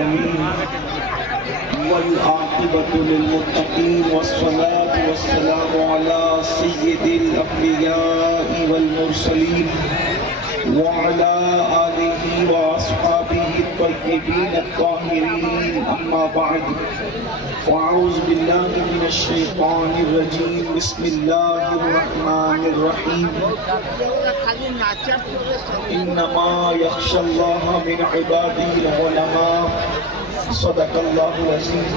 العالمين والعاقبة للمتقين والصلاة والسلام على سيد الأنبياء والمرسلين وعلى آله وأصحابه الطيبين الطاهرين أما بعد فأعوذ بالله من الشيطان الرجيم بسم الله الرحمن الرحيم إنما يخشى الله من عباده العلماء صدق الله العظيم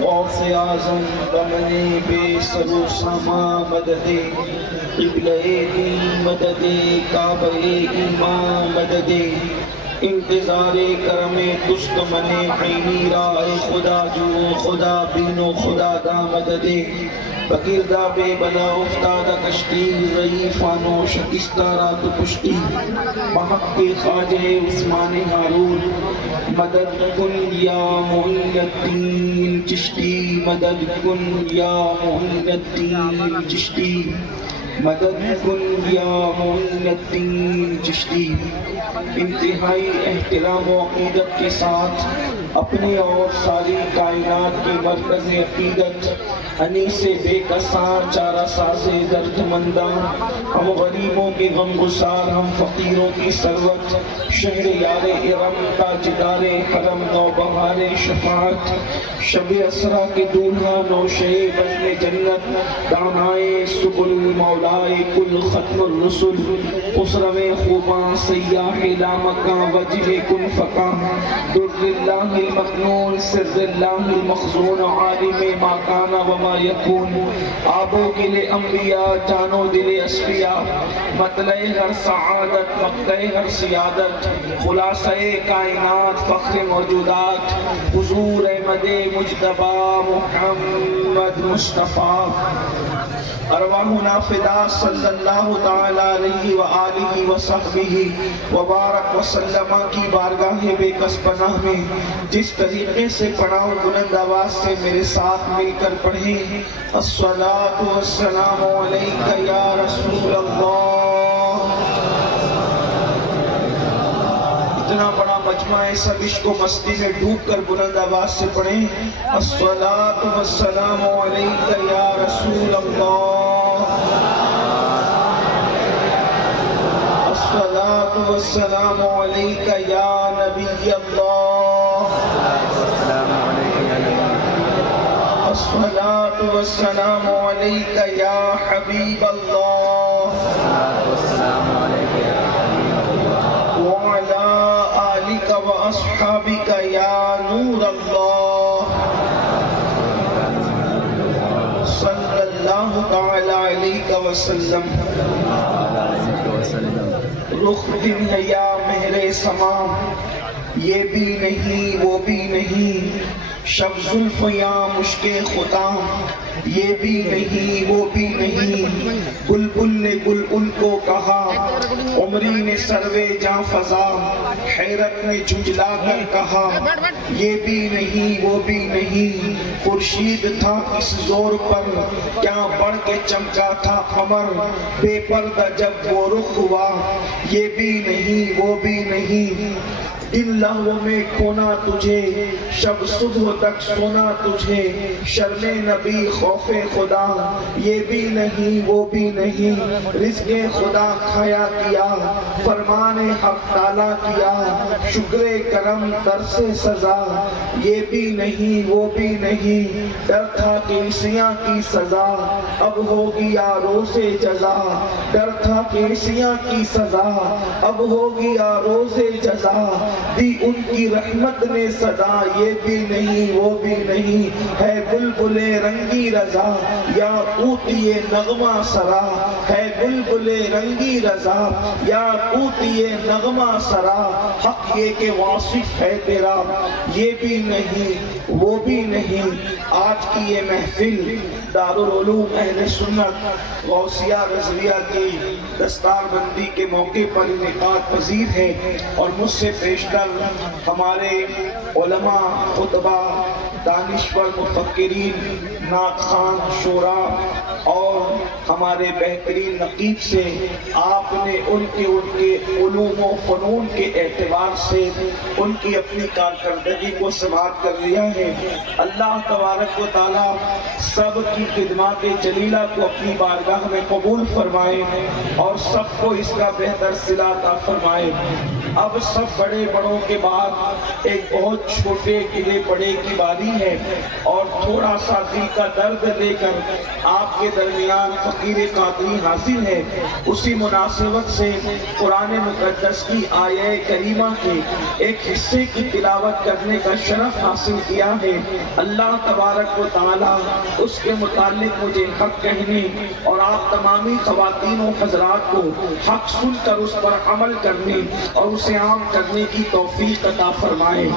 غوث اعظم بمنے بے سر و ساما مدد قبلہ دین مدد کعبہ ایمان مدد انتظار کرم دست من عینی رائے خدا جو خدا بینو خدا دا مدد بگردہ بے بلا افتادہ کشتی ضعیفانو شکستہ رات پشتی محق کے خواجہ عثمان ہارون مدد کن یا معین الدین چشتی مدد کن یا معین الدین چشتی مدد کن یا معین الدین چشتی انتہائی احترام و عقیدت کے ساتھ اپنے اور ساری کائنات کے مرکز عقیدت انیس بے کساں چارہ ساز درد منداں ہم غریبوں کے غم گسار ہم فقیروں کی ثروت شہر یار ارم تاجدار حرم نوبہار شفاعت شب اسرا کے دولہا نوشے بزم جنت دانائے سبل مولائے کل ختم الرسل خسرو خوباں سیاح لامکاں وجہ کن فقاں در اللہ المکنون سر اللہ المخزون عالم ما کانا وما یکون آبو گل انبیاء جانو دل اسفیاء مطلع ہر سعادت مقطع ہر سیادت خلاصہ کائنات فخر موجودات حضور احمد مجتبی محمد مصطفیٰ ارواحنا فدا صلی اللہ تعالی علیہ وآلہ وصحبہ وبارک وسلم کی بارگاہ بے کس پناہ میں جس طریقے سے پڑھاؤ بلند آواز سے میرے ساتھ مل کر پڑھیں الصلاۃ والسلام علیک یا رسول اللہ۔ اتنا بڑا مجمع ہے، سب عشق و مستی میں ڈوب کر بلند آواز سے پڑھیں الصلاۃ والسلام علیک یا رسول اللہ، الصلاۃ والسلام علیک یا نبی اللہ، الصلاۃ والسلام علیک یا حبیب اللہ، وعلی آلک واصحابک یا نور اللہ، صلی اللہ تعالی علیہ وسلم۔ رخ دن ہے یا مہر سما، یہ بھی نہیں وہ بھی نہیں، شب زلف یا مشک خطا، یہ بھی نہیں وہ بھی نہیں، بلبل نے گل ان کو کہا، عمری نے سروے جاں فضا، حیرت نے جھنجلا کر کہا، یہ بھی نہیں وہ بھی نہیں، خورشید تھا اس زور پر کیا بڑھ کے چمکا تھا قمر، بے پردہ جب وہ رخ ہوا، یہ بھی نہیں وہ بھی نہیں، دن لہو میں کھونا تجھے، شب صبح تک سونا تجھے، شرم نبی خوف خدا، یہ بھی نہیں وہ بھی نہیں، رزق خدا کھایا کیا، فرمان حق تعالیٰ کیا، شکر کرم ترس سزا، یہ بھی نہیں وہ بھی نہیں، ڈر تھا کیسیاں کی سزا، اب ہوگی یا روز جزا، ڈر تھا کیسیاں کی سزا، اب ہوگی یا روز جزا، دی ان کی رحمت نے صدا، یہ بھی نہیں وہ بھی نہیں، ہے بلبل رنگی رضا یا طوطی نغمہ سرا، ہے بلبل رنگی رضا یا طوطی نغمہ سرا، حق یہ کہ واصف ہے تیرا، یہ بھی نہیں وہ بھی نہیں۔ آج کی یہ محفل دارالعلوم اہل سنت غوثیہ رضویہ کی دستار بندی کے موقع پر انعقاد پذیر ہے، اور مجھ سے پیشتر ہمارے علماء، خطبہ، دانشور، مفکرین، نعت خوان، شعراء، اور ہمارے بہترین نقیب سے آپ نے ان کے علوم و فنون کے اعتبار سے ان کی اپنی کارکردگی کو سماعت کر لیا ہے۔ اللہ تبارک و تعالیٰ سب کی خدمات جلیلہ کو اپنی بارگاہ میں قبول فرمائے اور سب کو اس کا بہتر صلہ عطا فرمائے۔ اب سب بڑے بڑوں کے بعد ایک بہت چھوٹے گلے بڑے کی باری ہے اور تھوڑا سا دل کا درد لے کر آپ کے درمیان فقیر قادری حاضر ہے۔ اسی مناسبت سے قرآن مقدس کی آیہ کریمہ کے ایک حصے کی تلاوت کرنے کا شرف حاصل کیا ہے۔ اللہ تبارک و تعالیٰ اس کے متعلق مجھے حق کہنے اور آپ تمامی خواتین و حضرات کو حق سن کر اس پر عمل کرنے اور اسے عام کرنے کی توفیق عطا فرمائے۔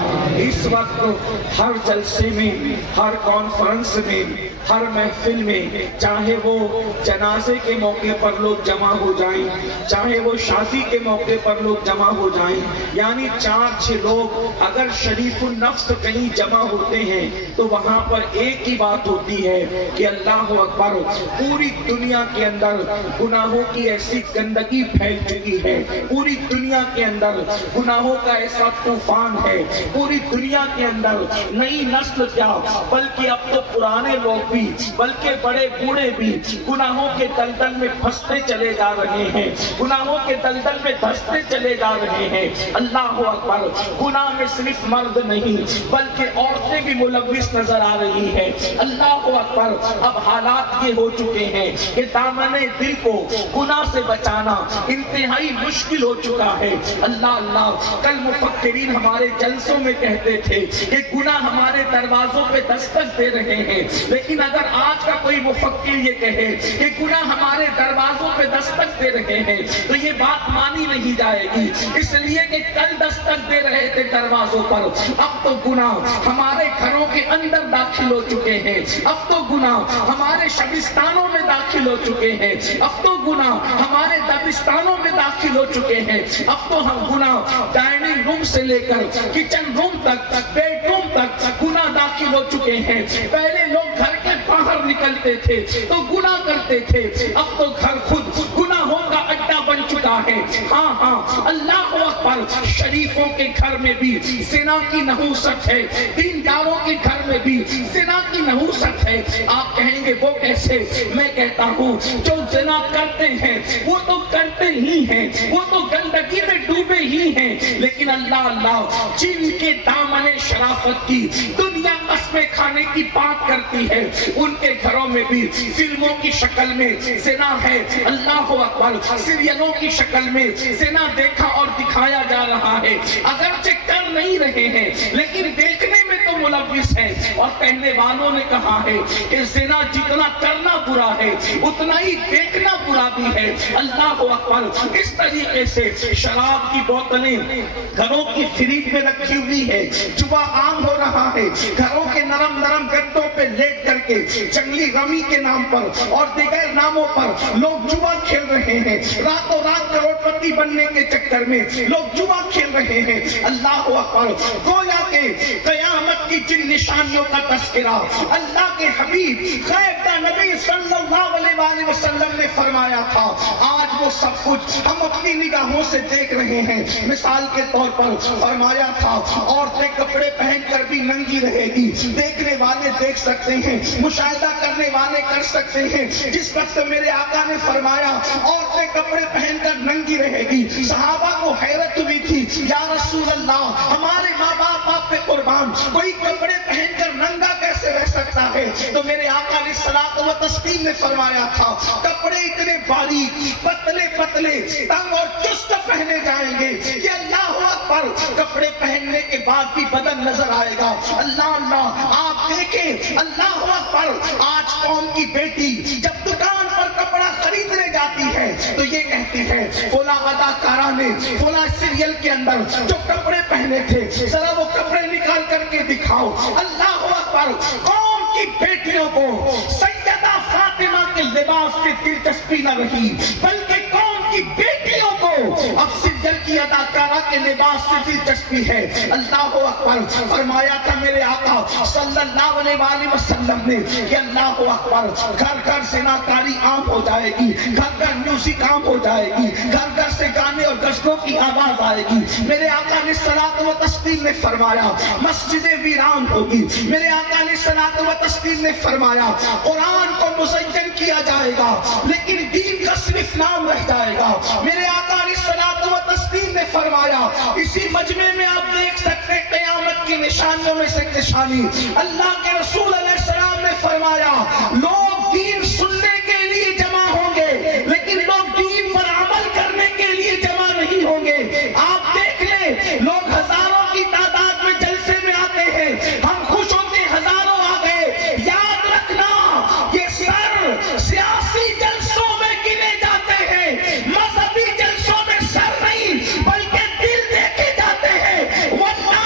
اس وقت ہر جلسے میں، ہر کانفرنس میں، ہر محفل میں، چاہے وہ جنازے کے موقع پر لوگ جمع ہو جائیں، چاہے وہ شادی کے موقع پر لوگ جمع ہو جائیں، یعنی 4-6 لوگ اگر شریف النفس کہیں جمع ہوتے ہیں تو وہاں پر ایک ہی بات ہوتی ہے کہ اللہ اکبر۔ پوری دنیا کے اندر گناہوں کی ایسی گندگی پھیل چکی ہے، پوری دنیا کے اندر گناہوں کا ایسا طوفان ہے، پوری دنیا کے اندر نئی نسل کیا بلکہ اب تو پرانے لوگ بھی، بلکہ بڑے بوڑھے بھی گناہوں کے دلدل میں پھنستے چلے جا رہے ہیں، گناہوں کے دلدل میں دھستے چلے جا رہے ہیں۔ اللہ اکبر۔ گناہ میں صرف مرد نہیں بلکہ عورتیں بھی ملوث نظر آ رہی ہیں۔ اللہ اکبر۔ اب حالات یہ ہو چکے ہیں کہ دامن دل کو گناہ سے بچانا انتہائی مشکل ہو چکا ہے۔ اللہ اللہ۔ کل مفکرین ہمارے جلسوں میں کہتے تھے کہ گناہ ہمارے دروازوں پہ دستک دے رہے ہیں، لیکن اگر آج کا کوئی مفکر یہ کہے کہ گناہ ہمارے دروازوں پہ دستک دے رہے ہیں تو یہ بات مانی نہیں جائے گی، اس لیے کہ کل دستک دے رہے تھے دروازوں پر، اب تو گناہ ہمارے گھروں کے اندر داخل ہو چکے ہیں، اب تو گناہ ہمارے شبستانوں میں داخل ہو چکے ہیں، اب تو گناہ ہمارے دبستانوں میں داخل ہو چکے ہیں، اب تو ہم گناہ ڈائننگ روم سے لے کر کچن روم تک، بیڈ روم تک گناہ داخل ہو چکے ہیں۔ پہلے لوگ گھر کے باہر نکلتے تھے تو گناہ کرتے تھے، اب تو گھر خود گناہوں کا اڈا بن چکا ہے۔ ہاں ہاں، اللہ اکبر۔ شریفوں کے گھر میں بھی زنا کی نحوست ہے، دینداروں کے گھر میں بھی زنا کی نحوست ہے۔ آپ کہیں گے وہ کیسے؟ میں کہتا ہوں جو زنا کرتے ہیں وہ تو کرتے ہی ہیں، وہ تو گندگی میں ڈوبے ہی ہیں، لیکن اللہ اللہ جن کے دامن شرافت کی دنیا قسمیں کھانے کی بات کرتی ہے ان کے گھروں میں بھی فلموں کی شکل میں زنا ہے۔ اللہ اکبر۔ سیریلوں کی شکل میں زنا دیکھا اور دکھایا جا رہا ہے، اگرچہ کر نہیں رہے ہیں لیکن دیکھنے میں تو ملوث ہے، اور کہنے والوں نے کہا ہے کہ زنا جتنا کرنا برا ہے اتنا ہی دیکھنا برا بھی ہے۔ اللہ اکبر۔ اس طریقے سے شراب کی بوتلیں گھروں کی فریج میں رکھی ہوئی ہے، جوا عام ہو رہا ہے، گھروں کے نرم نرم گدوں پہ لیٹ کر کے جنگلی رمی کے نام پر اور دیگر ناموں پر لوگ جوا کھیل رہے ہیں، راتوں رات کروڑ پتی بننے کے چکر میں لوگ جوا کھیل رہے ہیں۔ اللہ اکبر۔ گویا کہ قیامت کی جن نشانیوں کا تذکرہ اللہ کے حبیب غیب کا نبی صلی اللہ علیہ وآلہ وسلم نے فرمایا تھا، آج وہ سب کچھ ہم اپنی نگاہوں سے دیکھ رہے ہیں۔ مثال کے طور پر فرمایا تھا عورتیں کپڑے پہن کر بھی ننگی رہے گی، دیکھنے والے دیکھ سکتے ہیں، مشاہدہ کرنے والے کر سکتے ہیں۔ جس وقت میرے آقا نے فرمایا عورتیں کپڑے پہن کر ننگی رہے گی، صحابہ کو حیرت ہوئی تھی، یا رسول اللہ ہمارے ماں باپ آپ پہ قربان، کوئی کپڑے پہن کر ننگا کیسے رہ سکتا ہے؟ تو میرے آقا نے صلاۃ و تسلیم نے فرمایا تھا کپڑے اتنے باریک پتلے پتلے تنگ اور چست پہنے جائیں گے کہ اللہ اکبر، کپڑے پہننے کے بعد بھی بدن نظر آئے گا۔ اللہ اللہ۔ آپ دیکھیں اللہ اکبر، آج قوم کی بیٹی جب دکان پر کپڑا خریدنے جاتی ہے تو یہ کہتی ہے فلاں اداکارہ نے فلاں سیریل کے اندر جو کپڑے پہنے تھے ذرا وہ کپڑے نکال کر کے دکھاؤ۔ اللہ اکبر۔ قوم کی بیٹیوں کو سیدہ فاطمہ کے لباس سے دلچسپی نہ رہی بلکہ قوم کی بیٹیوں کو اب سجن کی اداکارہ کے لباس سے دلچسپی ہے. اللہ اکبر. فرمایا تھا میرے آقا صلی اللہ علیہ وسلم نے کہ اللہ اکبر گھر گھر زناکاری عام ہو جائے گی, گھر گھر میوزک عام ہو جائے گی, گھر گھر سے گانے اور غزلوں کی آواز آئے گی. میرے آقا نے صلاۃ و تسلیم نے فرمایا مسجدیں ویران ہوگی. میرے آقا نے صلاۃ و تسلیم نے فرمایا قرآن کو مزین کیا جائے گا لیکن دین کا صرف نام رہ جائے گا. میرے آقا نے صلاۃ و تسلیم نے فرمایا اسی مجمع میں آپ دیکھ سکتے قیامت کی نشانیوں میں سے نشانی. اللہ کے رسول علیہ السلام نے فرمایا لوگ دین سننے کے لیے جمع ہوں گے لیکن لوگ دین پر عمل کرنے کے لیے جمع نہیں ہوں گے. آپ دیکھ لیں لوگ ہزاروں کی تعداد میں جلسے میں آتے ہیں, ہم خوش ہوتے ہزاروں آ گئے. یاد رکھنا یہ سر سیاسی جلسوں میں گنے جاتے ہیں, مذہبی جلسوں میں سر نہیں بلکہ دل دیکھے جاتے ہیں. ورنہ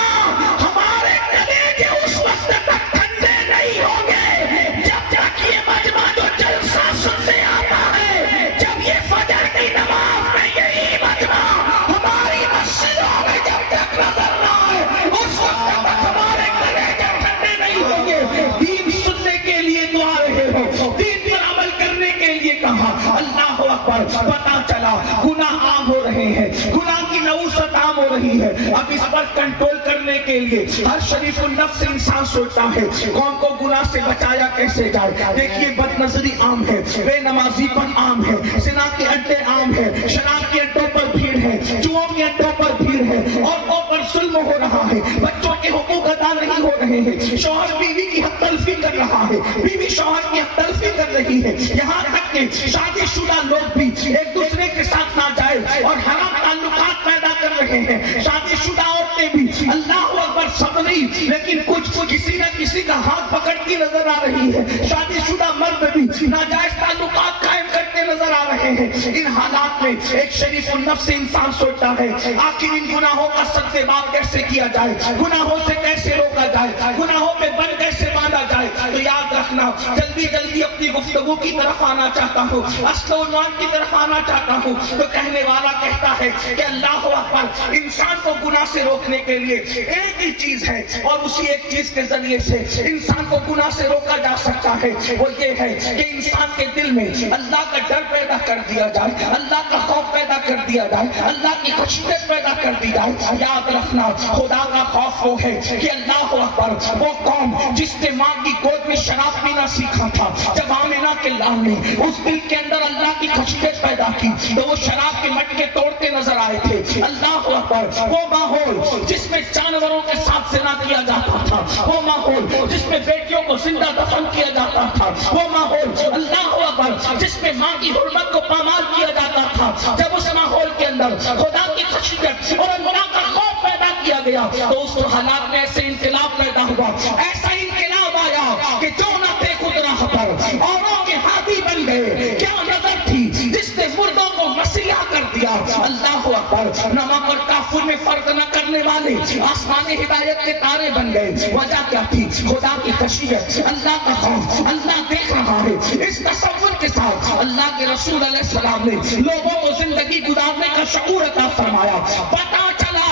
ہمارے کلیجے اس وقت تک ٹھنڈے نہیں ہوں گے جب تک یہ مجمع جو جلسہ سننے آتا ہے, جب یہ فجر کی نماز میں یہی مجمع ہماری مسجدوں میں جب تک نظر نہ آئے اس وقت تک ہمارے کلیجے ٹھنڈے نہیں ہوں گے. دین سننے کے لیے تو آ رہے ہو, دین پر عمل کرنے کے لیے کہا. اللہ اکبر. پتا چلا گناہ عام ہو رہے ہیں, گناہ کی نوسط عام ہو رہی ہے. اب اس پر کنٹرول کرنے کے لیے ہر شریف النفس انسان سوچتا ہے قوم کو گناہ سے بچایا کیسے جائے. دیکھیے بد نظری عام ہے, بے نمازی پن عام ہے, زنا کے اڈے عام ہے, شراب کے اڈوں پر بھیڑ ہے, جوؤں کے اڈوں پر بھیڑ ہے, عورتوں پر ظلم ہو رہا ہے, بچوں کے حقوق ادا نہیں ہو رہے ہیں, شوہر بیوی کی حق تلفی کر رہا ہے, بیوی شوہر کی حق تلفی کر رہی ہے, یہاں تک کہ شادی شدہ لوگ بھی ایک دوسرے کے ساتھ ناجائز اور حرام تعلقات پیدا کر رہے ہیں. شادی شدہ عورتیں بھی اللہ اکبر سب نہیں لیکن کچھ کسی نہ کسی کا ہاتھ پکڑتی نظر آ رہی ہے. شادی شدہ مرد بھی ناجائز تعلقات قائم کرتے نظر آ رہے ہیں. ان حالات میں ایک شریف النفس انسان سوچتا ہے آخر ان گناہوں کا سدباب کیسے کیا جائے, گناہوں سے کیسے روکا جائے, گناہوں پہ بند کیسے باندھا جائے. تو یاد رکھنا جلدی جلدی اپنی گفتگو کی طرف آنا چاہتا ہوں, اصل عنوان کی طرف آنا چاہتا ہوں. تو کہنے والا کہتا ہے کہ اللہ اکبر انسان کو گناہ سے روکنے کے لیے ایک ہی چیز ہے اور اسی ایک چیز کے ذریعے سے انسان کو گناہ سے روکا جا سکتا ہے. وہ یہ ہے کہ انسان کے دل میں اللہ کا ڈر پیدا کر دیا جائے, اللہ کا خوف پیدا کر دیا جائے, اللہ کی خشیت پیدا کر دی جائے. یاد رکھنا خدا کا خوف وہ ہے کہ اللہ اکبر وہ قوم جس نے ماں کی گود میں شراب پینا سیکھا تھا, جب آمنہ کے لال نے اس دل کے اندر اللہ کی خشیت پیدا کی تو وہ شراب کے مٹکے توڑتے نظر آئے تھے. اللہ اکبر وہ ماحول جس میں جانوروں کے ساتھ زنا کیا جاتا تھا, وہ ماحول جس میں بیٹیوں کو زندہ دفن کیا جاتا تھا, وہ ماحول اللہ اکبر جس میں ماں کی حرمت کو پامال کیا جاتا تھا, جب اس ماحول کے اندر خدا کی خشیت اور اللہ کا خوف پیدا کیا گیا تو اس حالات میں ایسے انقلاب پیدا ہوا, ایسا انقلاب آیا کہ جو نہ تھے خود راہ پر اوروں کے ہاتھی بن گئے. کیا نظر تھی جس نے مردوں کو مسیحا کر دیا. اللہ اکبر نمک اور کافر میں فرق نہ کرنے والے آسمانی ہدایت کے تارے بن گئے. وجہ کیا تھی؟ خدا کی خشیت, اللہ کا خوف. اللہ دیکھ رہا ہے. اس تصور کے ساتھ اللہ کے رسول علیہ السلام نے لوگوں کو زندگی گزارنے کا شعور عطا فرمایا. پتا چلا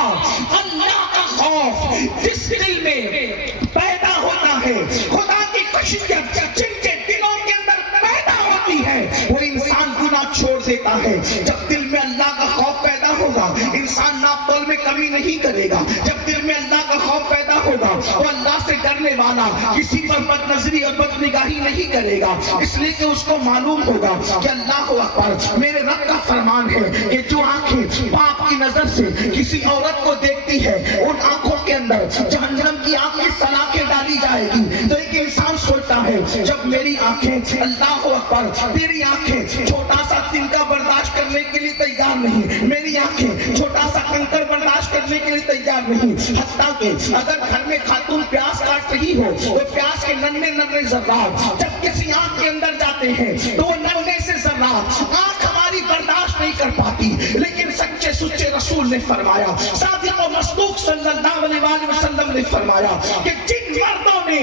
اللہ کا خوف جس دل میں پیدا ہوتا ہے, خدا کی خشیت جن کے دلوں کے اندر پیدا ہوتی ہے, وہ انسان گناہ چھوڑ دیتا ہے. جب دل میں اللہ کا خوف پیدا ہوگا انسان ناپ تول میں کمی نہیں کرے گا. جب دل میں اللہ کا خوف پیدا ہوگا وہ اللہ سے ڈرنے والا کسی پر بد نظری اور بد نگاہی نہیں کرے گا, اس لیے کہ اس کو معلوم ہوگا کہ اللہ اکبر میرے رب کا فرمان ہے کہ جو آنکھیں باپ کی نظر سے کسی عورت کو دیکھتی ہے ان آنکھوں کے اندر جہنم کی آگ کی سلاخیں ڈالی جائے گی. تو ایک انسان سوچتا ہے جب میری آنکھیں اللہ اکبر تیری آنکھیں چھوٹا سا تنکا برداشت کرنے کے لیے تیار نہیں, میری آنکھیں چھوٹا سا کنکر برداشت کرنے کے لیے تیار نہیں, حتیٰ کہ اگر گھر میں خاتون پیاز کاٹ رہی ہو تو پیاز کے ننھے ننھے ذرات جب کسی آنکھ کے اندر جاتے ہیں تو وہ ننھے سے ذرات آنکھ ہماری برداشت نہیں کر پاتی. لیکن سچے سچے رسول نے فرمایا, صادق و مصدوق صلی اللہ علیہ وسلم نے فرمایا کہ جن مردوں نے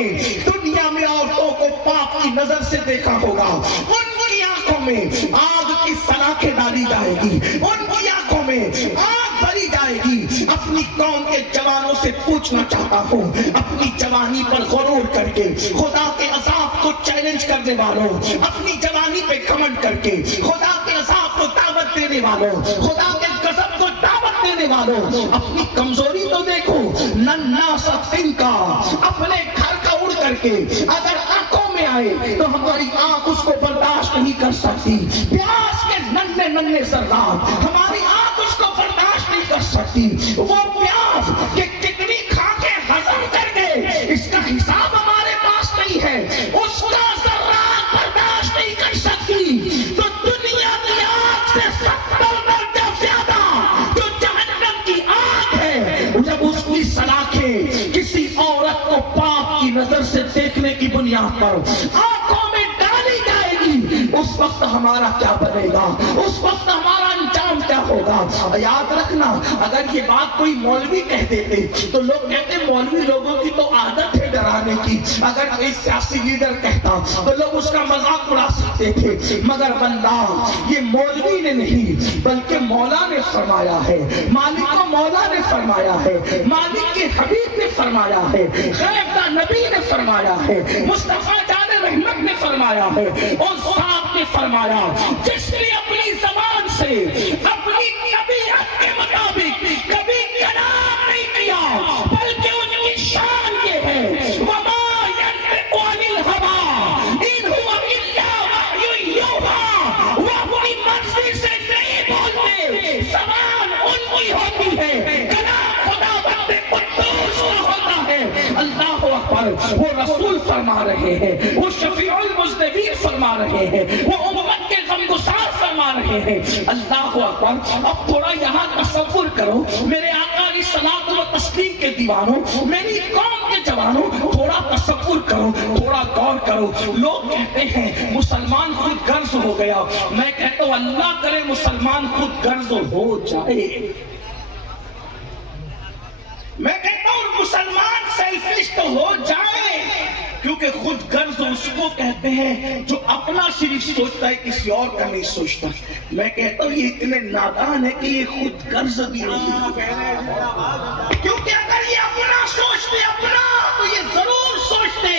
دنیا میں عورتوں کو پاپ کی نظر سے دیکھا ہوگا ان کی آنکھوں میں آگ کی سلاخیں ڈالی جائے گی، ان کی آنکھوں میں آگ بھری جائے گی۔ اپنی قوم کے جوانوں سے پوچھنا چاہتا ہوں، اپنی جوانی پر غرور کر کے خدا کے عذاب کو چیلنج کرنے والوں، اپنی جوانی پہ گھمنڈ کر کے خدا کے عذاب کو دعوت دینے والوں، خدا کے غضب کو دعوت دینے والوں، اپنی کمزوری تو دیکھو، ننھا سا تنکا اپنے گھر کا اڑ کر کے اگر آنکھوں میں آئے تو ہماری آنکھ اس کو برداشت نہیں کر سکتی۔ پیاس کے ننھے ننھے ذرات ہماری آنکھ اس کو برداشت نہیں کر سکتی۔ وہ پیاس کہ کتنی کھا کے ہضم کر دے، اس کا حساب ہمارے پاس نہیں ہے، اس کا ذرات برداشت نہیں کر سکتی۔ تو دنیا کی آگ سے 70 درجہ زیادہ جو جہنم کی آگ ہے، جب اس کی سلاخیں کسی عورت کو پاپ کی نظر سے دیکھنے کی بنیاد پر آنکھوں میں ڈالی جائے گی، اس وقت ہمارا کیا بنے گا، اس وقت ہمارا انجام کیا ہوگا۔ یاد رکھنا، اگر یہ بات کوئی مولوی کہہ دیتے تو لوگ کہتے مولوی لوگوں کی تو عادت ہے ڈرانے کی، اگر کوئی سیاسی لیڈر کہتا تو لوگ اس کا مذاق اڑا سکتے تھے، مگر واللہ یہ مولوی نے نہیں بلکہ مولا نے فرمایا ہے، مالک کو مولا نے فرمایا ہے، مالک کے حبیب نے فرمایا ہے، غیب دا نبی نے فرمایا ہے، مصطفیٰ جان رحمت نے فرمایا ہے، اور صاحب نے فرمایا جس نے اپنی زبان سے اپنی طبیعت کے مطابق کبھی کلام نہیں کیا، بلکہ ان کی شان یہ ہے وَمَا يَنطِقُ عَنِ الْهَوَىٰ إِنْ هُوَ إِلَّا وَحْيٌ يُوحَىٰ، وہ اپنی مرضی سے نہیں بولتے، زبان ان کی ہوتی ہے، کلام خداوند قدوس کا ہوتا ہے۔ اللہ اکبر، وہ رسول فرما رہے ہیں، وہ شفیع المذنبین فرما رہے ہیں، وہ امت کے غمگسار فرما رہے ہیں۔ اللہ اکبر، اب تھوڑا یہاں تصور کرو میرے آقا علیہ الصلوۃ والتسلیم کے دیوانوں، میری قوم کے جوانوں، تھوڑا تصور کرو، تھوڑا غور کرو۔ لوگ کہتے ہیں مسلمان خود غرض ہو گیا، میں کہتا ہوں اللہ کرے مسلمان خود غرض ہو جائے۔ میں کہتا ہوں مسلمان سیلفش تو ہو جائے، کیونکہ خود غرض اس کو کہتے ہیں جو اپنا صرف سوچتا ہے، کسی اور کا نہیں سوچتا۔ میں کہتا ہوں یہ اتنے نادان ہے کہ یہ خود غرض بھی نہیں، کیونکہ اگر یہ اپنا سوچتے اپنا تو یہ ضرور سوچتے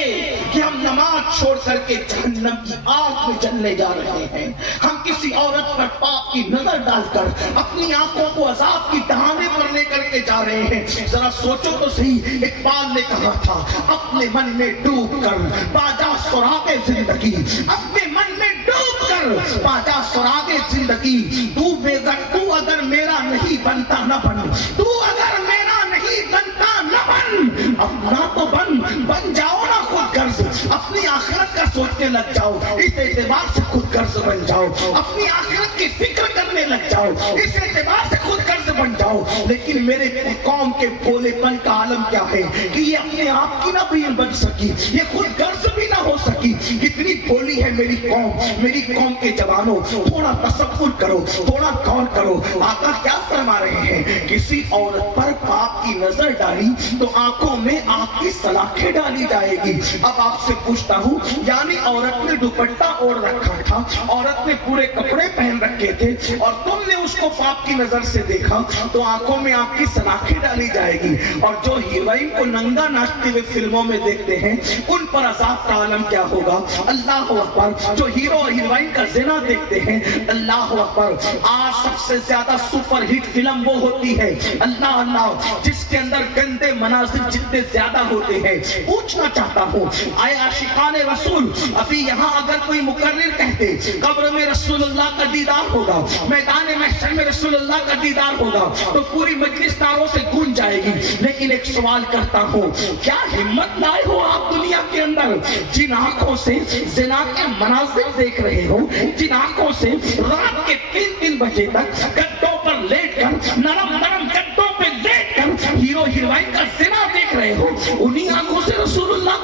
کہ ہم نماز چھوڑ کر کے جہنم کی آگ میں جلنے جا رہے ہیں، ہم کسی عورت پر پاپ کی نظر ڈال کر اپنی آنکھوں کو عذاب کی دہانے پر لے کر کے جا رہے ہیں۔ ذرا سوچو تو صحیح، اقبال نے کہا تھا اپنے من میں ڈوب کر باجا سراغ زندگی، اپنے من میں ڈوب کر باجا سراغ زندگی، تو اگر میرا نہیں بنتا نہ بن، تو اگر میرا نہیں بنتا نہ بن، اپنا تو بن جاؤ نا خود غرض، اپنی آخرت کا سوچنے لگ جاؤ، اس اعتبار سے خود غرض بن جاؤ، اپنی آخرت کی فکر کرنے لگ جاؤ، اس اعتبار سے خود غرض بن جاؤ۔ لیکن میرے قوم کے بھولے پن کا عالم کیا ہے کہ یہ اپنے آپ کی نہ بھی بن سکی، یہ خود غرض بھی نہ ہو سکی۔ کتنی بھولی ہے میری قوم کے جوانوں، تھوڑا تصور کرو، تھوڑا غور کرو۔ آقا کیا فرما رہے ہیں؟ کسی عورت پر پاپ کی نظر ڈالی تو آنکھوں میں آگ کی سلاخیں ڈالی جائے گی۔ اب آپ سے پوچھتا ہوں، یعنی عورت نے دوپٹہ اوڑھ رکھا تھا، عورت نے پورے کپڑے پہن رکھے تھے، اور تم نے اس کو پاپ کی نظر سے دیکھا تو آنکھوں میں آگ کی سلاخیں ڈالی جائے گی۔ اور جو ہیروئن کو ننگا ناچتے ہوئے فلموں میں دیکھتے ہیں ان پر عذاب کا عالم کیا ہوگا۔ اللہ اکبر، جو ہیرو اور ہیروئن کا زنا دیکھتے ہیں، اللہ اکبر، آج سب سے زیادہ سپر ہٹ فلم وہ ہوتی ہے اللہ اللہ جس کے اندر گندے مناظر جتنے زیادہ ہوتے ہیں۔ پوچھنا چاہتا ہوں، آئے عاشقان رسول ابھی یہاں اگر کوئی مقرر کہتے قبر میں رسول اللہ کا دیدار ہوگا، میدان محشر میں رسول اللہ کا دیدار ہوگا، تو پوری مجلس تاروں سے گونج جائے گی۔ لیکن ایک سوال کرتا ہوں، کیا ہمت لائے ہو آپ دنیا کے اندر جن آنکھوں سے زنا کے مناظر دیکھ رہے ہو، جن آنکھوں سے رات کے 3 بجے تک گدوں پر لیٹ کر، نرم نرم گدوں پہ لیٹ کر ہیرو ہیروئن کا زنا دیکھ رہے ہو، انہی آنکھوں سے رسول اللہ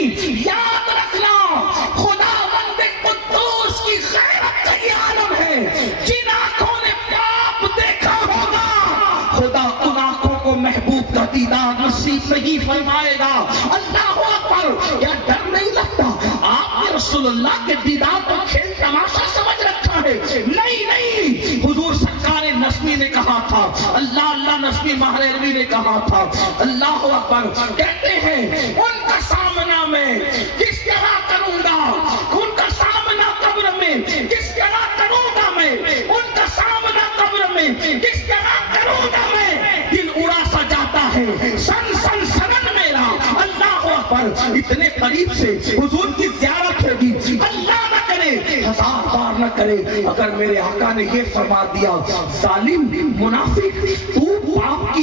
یاد رکھنا خداوند قدوس کی غیرت کا یہ عالم ہے۔ جن آنکھوں نے پاپ دیکھا ہوگا خدا ان آنکھوں کو محبوب کا دیدار نصیب نہیں فرمائے گا۔ اللہ اکبر، کیا ڈر نہیں لگتا؟ آپ نے رسول اللہ کے دیدار کو کھیل تماشا سمجھ رکھا ہے؟ نہیں نہیں، حضور سرکار نسمی نے کہا تھا، اللہ نسمی مہروی نے کہا تھا، اللہ اکبر، کہتے ہیں ان کا سامنا میں کس طرح کروں گا، ان کا سامنا قبر میں کس طرح کروں گا میں، ان کا سامنا قبر میں کس طرح کروں گا میں، دل اڑا سا جاتا ہے، سن سن سنن میرا، اللہ اکبر، اتنے قریب سے حضور کی زیارت ہوگی، اللہ نہ کرے، ہزار بار نہ کرے، اگر میرے آقا نے یہ فرما دیا، ظالم منافق، تو باپ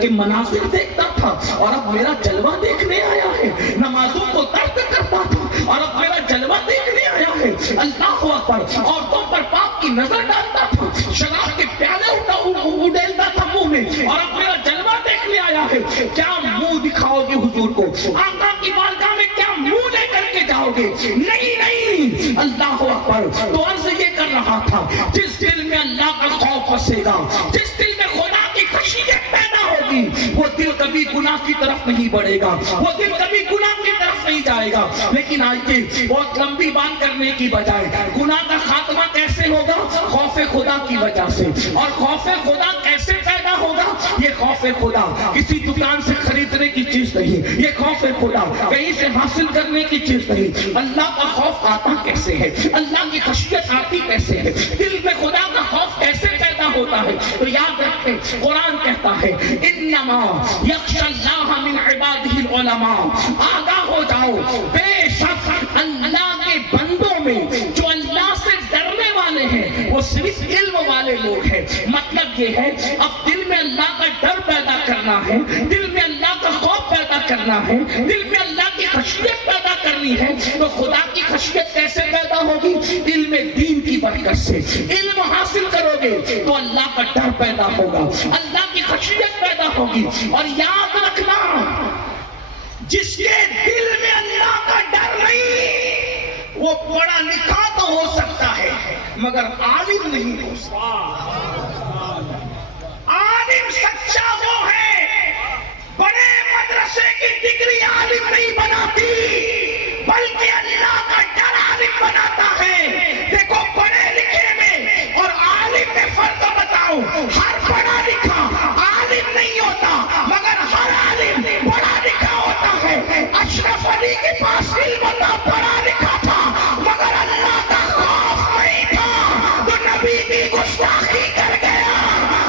کی مناظر دیکھتا تھا اور اب میرا جلوہ دیکھنے آیا ہے، نمازوں کو ترک کرتا تھا اور اب میرا جلوہ دیکھنے آیا ہے، اللہ اکبر، عورتوں پر پاپ کی نظر ڈالتا تھا، شراب کے پیالے اڈیلتا تھا منہ میں اور اب میرا جلوہ دیکھنے آیا ہے، کیا منہ دکھاؤ گے حضور کو؟ آقا کی بارگاہ میں کیا منہ لے کر کے جاؤ گے؟ نہیں نہیں، اللہ اکبر، تو عرض یہ کر رہا تھا، جس دل میں اللہ کا خوف بسے گا، جس دل میں خدا کی خشیت پیدا ہوگی، وہ دل کبھی گناہ کی طرف نہیں بڑھے گا، وہ دل کبھی گناہ کی طرف نہیں جائے گا۔ لیکن آئیے بہت لمبی بات کرنے کی بجائے گناہ کا خاتمہ کیسے ہوگا؟ خوف خدا کی وجہ سے۔ اور خوف خدا کیسے پیدا ہوگا؟ یہ خوف خدا کسی دکان سے خریدنے کی چیز نہیں، یہ خوف خدا کہیں سے حاصل کرنے کی چیز نہیں۔ اللہ کا خوف آتا کیسے ہے؟ اللہ کی خشیت آتی کیسے ہے؟ دل میں خدا کا خوف کیسے پیدا ہوتا ہے؟ تو یاد رکھیں، قرآن کہتا ہے انما یخشی اللہ من عبادہ العلماء، آگاہ ہو جاؤ، بے شک اللہ کے بندوں میں جو اللہ سے ڈرنے والے ہیں وہ صرف علم والے لوگ ہیں۔ مطلب یہ ہے اب دل میں اللہ کا ڈر پیدا کرنا ہے، دل میں اللہ کا خوف پیدا کرنا ہے، دل میں اللہ کی خشیت پیدا کرنی ہے، تو خدا کی خشیت کیسے پیدا ہوگی؟ علم دین کی برکت سے۔ علم حاصل کرو گے تو اللہ کا ڈر پیدا ہوگا، اللہ کی خشیت پیدا ہوگی۔ اور یاد رکھنا، جس کے دل میں اللہ کا ڈر نہیں، وہ پڑھا لکھا تو ہو سکتا ہے مگر عالم نہیں ہو سکتا۔ عالم سچا وہ ہے، بڑے مدرسے کی ڈگری عالم نہیں بناتی بلکہ اللہ کا ڈر عالم بناتا ہے۔ دیکھو پڑھے لکھے میں اور عالم میں فرق بتاؤ، ہر پڑھا لکھا عالم نہیں ہوتا مگر ہر عالم پڑھا لکھا ہوتا ہے۔ اشرف علی کے پاس علم تھا، پڑھا لکھا تھا مگر اللہ کا خوف نہیں تھا، تو نبی کی گستاخی کر گیا۔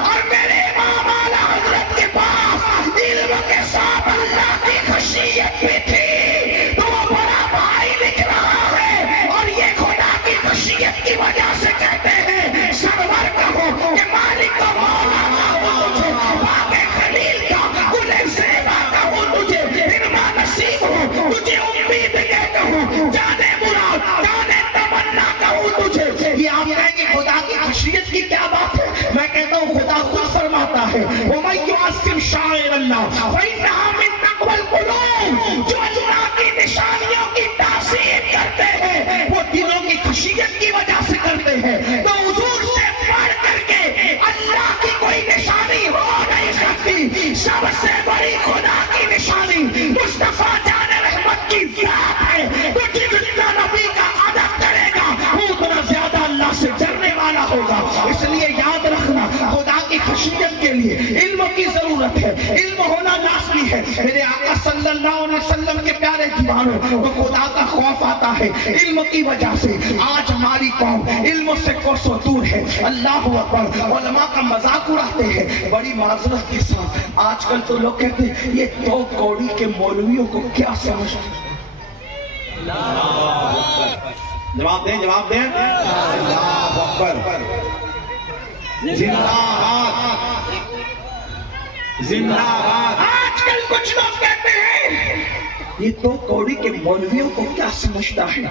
اور میرے امام اعلیٰ حضرت کے پاس علم کے ساتھ اللہ کی خشیت بھی تھی، تو وہ بڑا بھائی لکھ رہا ہے اور یہ خدا کی خشیت کی وجہ سے کہتے ہیں سرور کہو کہ مالک کا مولا کہو تجھے، باغ خلیل کا گل زیبا کہو تجھے، ارما نصیب ہو تجھے امید کے کہوں، جانے مراد جانے تمنا کہوں تجھے۔ یہ آپ کہیں کہ خدا کی خشیت کی کیا بات ہے؟ میں کہتا ہوں خدا خود فرماتا ہے وَمَن يُعَظِّمْ شَعَائِرَ اللَّهِ فَإِنَّهَا مِن تَقْوَى الْقُلُوبِ، جو اللہ کی نشانیوں کی تعظیم کرتے ہیں وہ دلوں کی خشیت کی وجہ سے کرتے ہیں۔ تو حضور سے پڑھ کر کے اللہ کی کوئی نشانی ہو نہیں سکتی۔ سب سے بڑی خدا کی نشانی مصطفیٰ جان رحمت کی ذات ہے، تو جتنا نبی کا ادب کرے گا اتنا زیادہ اللہ سے ڈرنے والا ہوگا۔ اس لیے یاد رکھنا، خدا کی خشیت کے لیے علم کی ضرورت ہے، علم ہونا لازمی ہے۔ میرے آقا صلی اللہ علیہ وسلم کے پیارے دیوانوں کو خدا کا خوف آتا ہے علم کی وجہ سے۔ آج ہماری قوم علم سے کوسوں دور ہے، اللہ اکبر، علماء کا مذاق اڑاتے ہیں بڑی معذرت کے ساتھ۔ آج کل تو لوگ کہتے ہیں یہ دو کوڑی کے مولویوں کو کیا سمجھتے ہیں؟ جواب دیں، جواب دیں۔ اللہ اکبر، زندہ باد، زندہ باد۔ آج کل کچھ لوگ کہتے ہیں یہ دو کوڑی کے مولویوں کو کیا سمجھتا ہے؟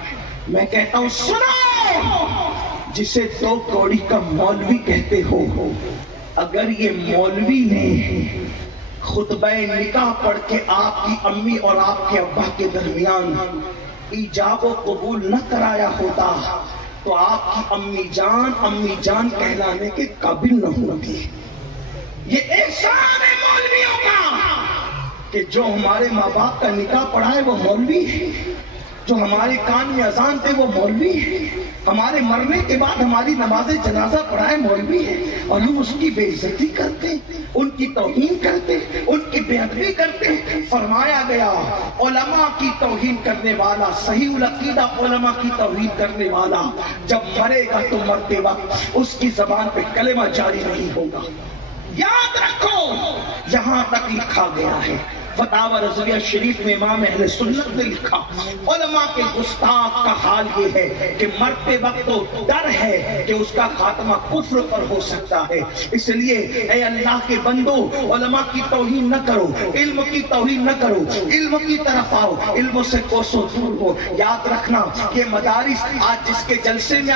میں کہتا ہوں سنو، جسے دو کوڑی کا مولوی کہتے ہو، اگر یہ مولوی نے خطبہ نکاح پڑھ کے آپ کی امی اور آپ کے ابا کے درمیان ایجاب و قبول نہ کرایا ہوتا تو آپ کی امی جان کہلانے کے قابل نہ ہوتی۔ یہ احسان ہے مولویوں کا کہ جو ہمارے ماں باپ کا نکاح پڑھائے وہ مولوی ہے، جو ہمارے کان میں اذان دے وہ مولوی ہے، ہمارے مرنے کے بعد ہماری نماز جنازہ پڑھائے مولوی ہے، اور ہم اس کی بے عزتی کرتے ہیں، ان کی توہین کرتے ہیں، ان کی بے ادبی کرتے ہیں۔ فرمایا گیا علماء کی توہین کرنے والا، صحیح العقیدہ علماء کی توہین کرنے والا جب مرے گا تو مرتے وقت اس کی زبان پہ کلمہ جاری نہیں ہوگا۔ یاد رکھو، یہاں تک لکھا گیا ہے فتاوی رضویہ شریف میں امام اہل سنت نے لکھا، علماء کے گستاخ کا حال یہ ہے کہ مرتے وقت تو ڈر ہے کہ اس کا خاتمہ کفر پر ہو سکتا ہے، اس لیے اے اللہ کے بندو علماء کی توہین نہ کرو، علم کی توہین نہ کرو، علم کی طرف آؤ، علم سے کوسوں دور ہو۔ یاد رکھنا یہ مدارس آج جس کے جلسے میں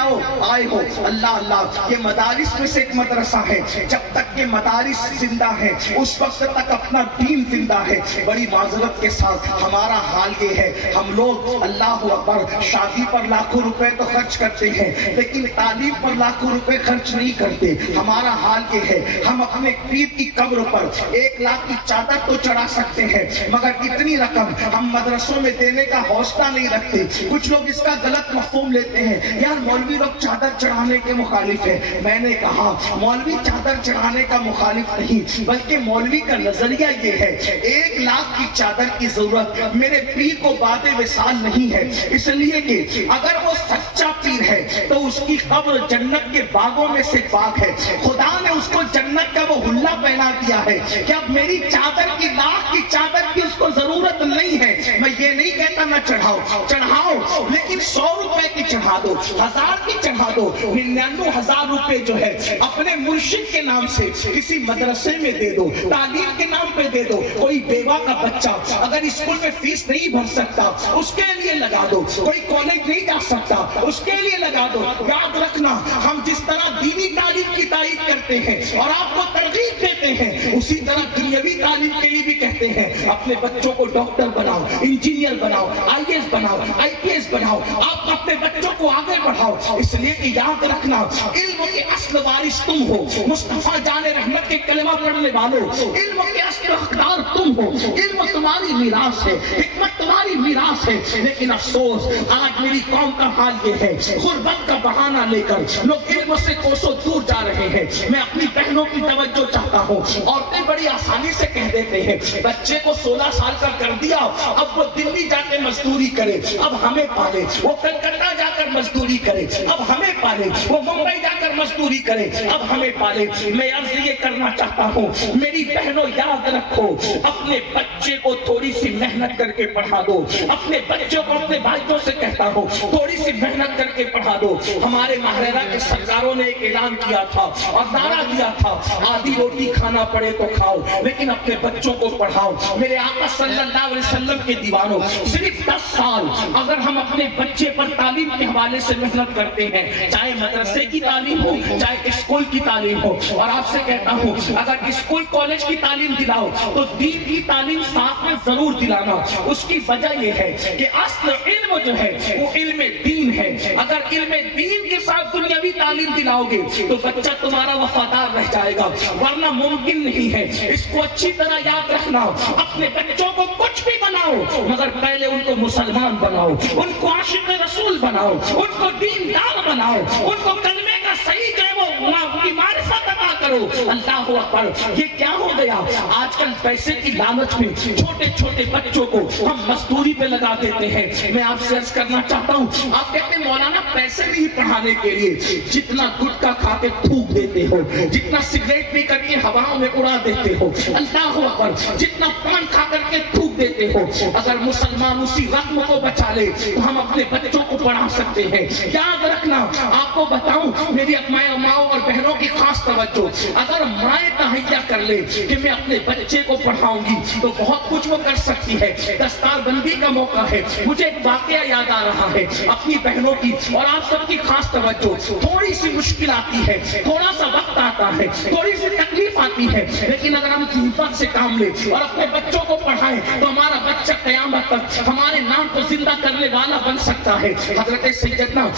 آئے ہو، اللہ اللہ، یہ مدارس میں سے ایک مدرسہ ہے، جب تک کہ مدارس زندہ ہیں اس وقت تک اپنا دین زندہ ہے۔ بڑی معذرت کے ساتھ ہمارا حال یہ ہے، ہم لوگ اللہ اکبر شادی پر لاکھوں روپے تو خرچ کرتے ہیں لیکن تعلیم پر لاکھوں روپے خرچ نہیں کرتے۔ ہمارا حال یہ ہے، ہم اپنے پیر کی قبر پر 1 لاکھ کی چادر تو چڑھا سکتے ہیں مگر اتنی رقم ہم مدرسوں میں دینے کا حوصلہ نہیں رکھتے۔ کچھ لوگ اس کا غلط مفہوم لیتے ہیں، یار مولوی لوگ چادر چڑھانے کے مخالف ہیں۔ میں نے کہا مولوی چادر چڑھانے کا مخالف نہیں بلکہ مولوی کا نظریہ یہ ہے 1 لاکھ کی چادر کی ضرورت میرے پیر کو بعد وصال نہیں ہے، اس لیے کہ اگر وہ سچا پیر ہے تو اس کی قبر جنت کے باغوں میں سے باغ ہے، خدا نے اس کو جنت کا وہ حلہ پہنا دیا ہے کہ اب میری چادر کی 1 لاکھ کی چادر کی اس کو ضرورت نہیں ہے۔ میں یہ نہیں کہتا نہ چڑھاؤ لیکن 100 روپے کی چڑھا دو، 1000 کی چڑھا دو، 99,000 روپے جو ہے اپنے مرشد کے نام سے کسی مدرسے میں دے دو، تعلیم کے نام پہ دے دو۔ کوئی بیوہ کا بچہ اگر اسکول میں فیس نہیں بھر سکتا اس کے لیے لگا دو، کوئی کالج نہیں جا سکتا اس کے لیے لگا دو۔ یاد رکھنا ہم جس طرح دینی تعلیم کی تائید کرتے ہیں اور آپ کو ترغیب دیتے ہیں اسی طرح دنیاوی تعلیم کے لیے بھی کہتے ہیں اپنے بچوں کو ڈاکٹر بناؤ، انجینئر بناؤ، IAS بناؤ، IPS بناؤ، آپ اپنے بچوں کو آگے بڑھاؤ، اس لیے کہ یاد رکھنا علم کے اصل وارث تم ہو، مصطفیٰ جان رحمت کے کلمہ پڑھنے والوں، علم کے اصل حقدار تم ہو، علم تمہاری میراث ہے، حکمت تمہاری میراث ہے۔ لیکن افسوس آج میری قوم کا حال یہ ہے، غربت کا بہانہ لے کر لوگ علم سے کوسوں دور جا رہے ہیں۔ میں اپنی بہنوں کی توجہ چاہتا ہوں، عورتیں بڑی آسانی سے کہہ دیتے ہیں بچے کو 16 سال کا کر دیا اب وہ دلی جا کے مزدوری کرے اب ہمیں پالے، وہ کلکتہ جا کر مزدوری کرے اب ہمیں پالے، وہ ممبئی جا کر مزدوری کرے اب ہمیں پالے۔ میں عرض یہ کرنا چاہتا ہوں میری بہنوں یاد رکھو اپنے بچے کو تھوڑی سی محنت کر کے پڑھا دو، اپنے بچوں کو اپنے بھائیوں سے کہتا ہوں تھوڑی سی محنت کر کے پڑھا دو۔ ہمارے ماہرہ کے سرکاروں نے ایک اعلان کیا تھا اور نعرہ دیا تھا آدھی روٹی کھانا پڑے تو کھاؤ لیکن اپنے بچوں کو پڑھاؤ۔ میرے آقا صلی اللہ علیہ وسلم کے دیوانوں صرف 10 سال اگر ہم اپنے بچے پر تعلیم کے حوالے سے محنت کرتے ہیں، چاہے مدرسے کی تعلیم ہو چاہے اسکول کی تعلیم ہو، اور آپ سے کہتا ہوں اگر اسکول کالج کی تعلیم دلاؤ تو دین کی تعلیم ساتھ میں ضرور دلانا۔ اس کی وجہ یہ ہے کہ اصل علم جو ہے وہ علم دین ہے، اگر علم دین کے ساتھ دنیاوی تعلیم دلاؤ گے تو بچہ تمہارا وفادار رہ جائے گا، ورنہ ممکن نہیں ہے۔ اس کو اچھی طرح یاد رکھنا، اپنے بچوں کو کچھ بھی بناؤ مگر پہلے ان کو مسلمان بناؤ، ان کو عاشق رسول بناؤ، ان کو دیندار بناؤ، ان کو کلمے کا صحیح جو ہے وہ کی معرفت عطا کرو۔ اللہ اکبر! یہ کیا ہو گیا آج کل پیسے کی لالچ میں چھوٹے چھوٹے بچوں کو ہم مزدوری پہ لگا دیتے ہیں۔ میں آپ سے عرض کرنا چاہتا ہوں آپ کہتے ہیں مولانا پیسے نہیں پڑھانے کے لیے، جتنا گٹکا کھا کے تھوک دیتے ہو، جتنا سگریٹ پی کر کے ہواؤں میں اڑا دیتے ہو، اللہ اکبر، جتنا پان کھا کر کے تھوک دیتے ہو، اگر مسلمان اسی رقم کو بچا لے تو ہم اپنے بچوں کو پڑھا سکتے ہیں۔ یاد رکھنا آپ کو بتاؤں میری ماؤں اور بہنوں کی خاص توجہ، اگر مائیں تہیا کر لے کہ میں اپنے بچے کو پڑھاؤں گی تو بہت کچھ وہ کر سکتی ہے۔ دستار بندی کا موقع ہے، مجھے ایک واقعہ یاد آ رہا ہے اپنی بہنوں کی اور آپ سب کی خاص توجہ۔ تھوڑی سی مشکل آتی ہے، تھوڑا سا وقت آتا ہے، تھوڑی سی تکلیف آتی ہے، لیکن اگر ہم ہمت سے کام لیں اور اپنے بچوں کو پڑھائیں تو ہمارا بچہ قیامت تک ہمارے نام کو زندہ کرنے والا بن سکتا ہے۔ حضرت سیدنا